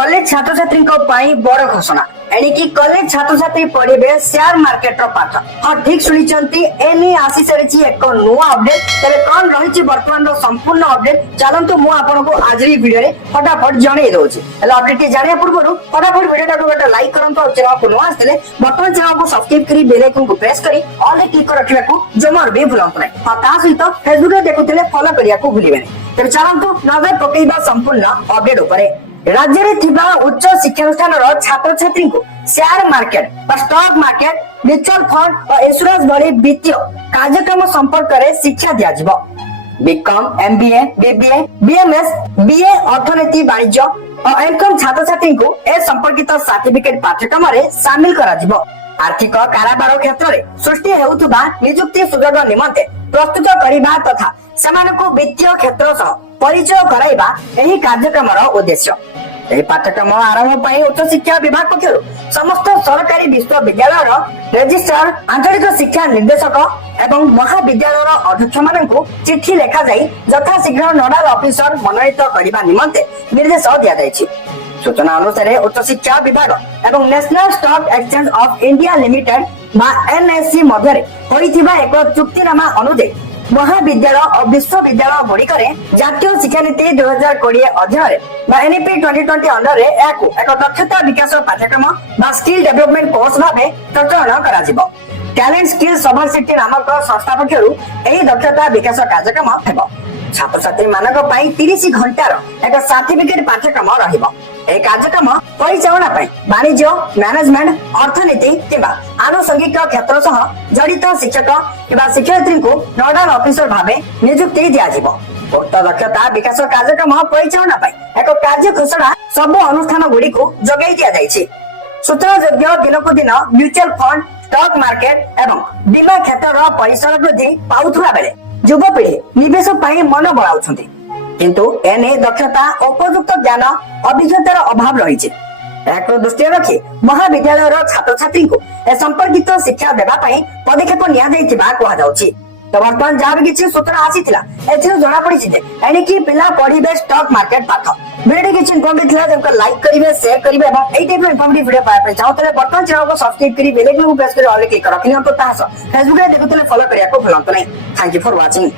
College छात्र छात्री बड़ घोषणा एणिकी कॉलेज छात्र छात्री पढ़े शेयर मार्केट पाठ। हाँ ठीक शुणी एने आसी सारी एक नुआ अपडेट। तेरे कौन रही बर्तमान संपूर्ण अपडेट चलतु मुझे आज वीडियो रे फटाफट जन दूसरी अपडेट जाना पूर्व फटाफट वीडियो गोटे लाइक करंतु और चैनल को नुआ आसते बर्तमान चैनल को सब्सक्राइब कर बेल आइकन को प्रेस कर ऑल क्लिक रखा जमा भी भूलु ना। हाँ सहित फेसबुक देखुले फॉलो करने को भूलिए। तेज चलतु नजर पकड़ा संपूर्ण अपडेट उपर। राज्य में उच्च शिक्षानुष्ठान छात्र छात्री को share market stock market mutual fund और इंश्योरेंस भली वित्तीय कार्यक्रम संपर्क में शिक्षा दिया। BCom MBA BBA BMS BA अर्थनीति वाणिज्य और एमकॉम छात्र छात्री को ए संपर्कित सर्टिफिकेट पाठ्यक्रम में सामिल करा। आर्थिक कारोबार क्षेत्र में सृष्टि हेउथुबा नियुक्ति सुयोग निमंते प्रस्तुत करने तथा सेमानकु वित्तीय क्षेत्र सह परिचय कराइबा एही कार्यक्रमर उद्देश्य। एही पाठ्यक्रम आरंभ पर उच्च शिक्षा विभाग पक्षरु समस्त सरकारी विश्वविद्यालय रजिस्ट्रार आंचलिक शिक्षा निर्देशक एवं महाविद्यालय अध्यक्ष मानकु चिट्ठी लेखा जाई यथाशीघ्र नोडाल ऑफिसर मनोनीत करने निमंते निर्देश दिया जायछि। सूचना अनुसार उच्च शिक्षा विभाग एवं National Stock Exchange of India Limited NSC मध्य होइथिबा एक चुक्तिनामा अनुदेश महाविद्यालय और विश्वविद्यालय गुड़िक जातीय शिक्षा नीति 2020 अधीन एनईपी 2020 अंडर एक दक्षता विकास पाठ्यक्रम स्किल डेवलपमेंट कोर्स भाव प्रचलन कर टैलेंट स्किल सभासिटी नामक संस्था पक्षरु एही दक्षता विकास कार्यक्रम हेबो। छात्र छात्री मानक 30 घंटार एक सर्टिफिकेट पाठ्यक्रम रहिबो। ए कार्यक्रम परिचालना वाणिज्य मैनेजमेंट अर्थनीति किंबा आनुषंगिक क्षेत्र सह जड़ित शिक्षक किंबा शिक्षयित्री को नोडाल ऑफिसर भावे नियुक्ति दिया जिवो। उक्त दक्षता विकास कार्यक्रम परिचालना एक कार्य घोषणा सब अनुष्ठान गुड़ी को जगाई दिया जायछि। सूचनायोग्य दिनकु दिन म्यूचुअल फंड स्टॉक मार्केट एवं बीमा क्षेत्र परिसर वृद्धि पाउथुवा बेले युवपीढ़ी निवेश मन बढ़ाउछन्ति किंतु एने दक्षता उपयुक्त ज्ञान अभिज्ञतार अभाव रही। दृष्टि रखी महाविद्यालय छात्र छात्री को संपर्कित शिक्षा देवा पदक्षेप नि तो बर्तमान जहाँ भी किसी सूचना आसी जना पड़ी एणिकी पिला पढ़े स्टॉक मार्केट पाठ वीडियो किसी इनफॉर्मेटिव लाइक करेंगे शेयर करेंगे इनफॉर्मेटिव वीडियो पाइबा चाहते बर्तमान चैनल को सब्सक्राइब कर बेल आइकन को प्रेस कर ऑल क्लिक रखिए। फेसबुक देखुले फॉलो करने को भूलु ना। Thank you for watching.